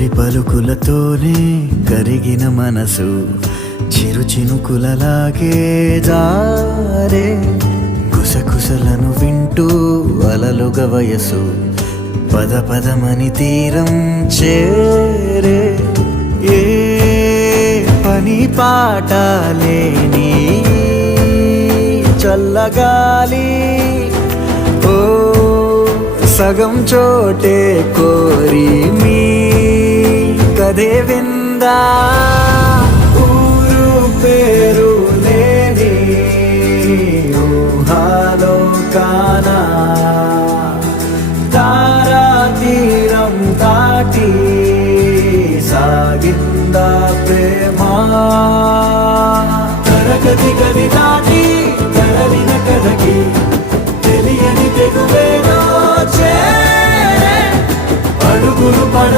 తొలి పలుకులతోనే కరిగిన మనసు చిరు చినుకులలాగే జారే కుసకుసలను వింటూ అలలుగ వయసు పద పదమని తీరం చేరే ఏ పని పాట లేని చల్లగాలి ఓ సగం చోటే కోరి మీ కదే విందా ఊరు పేరు లేని ఊహాలో కానా తారా తీరం దాటి సాగిందా ప్రేమ తరగతి గది దాటి కదలిన కదకి తెలియని తెగువేదో చేరే అడుగులు పడ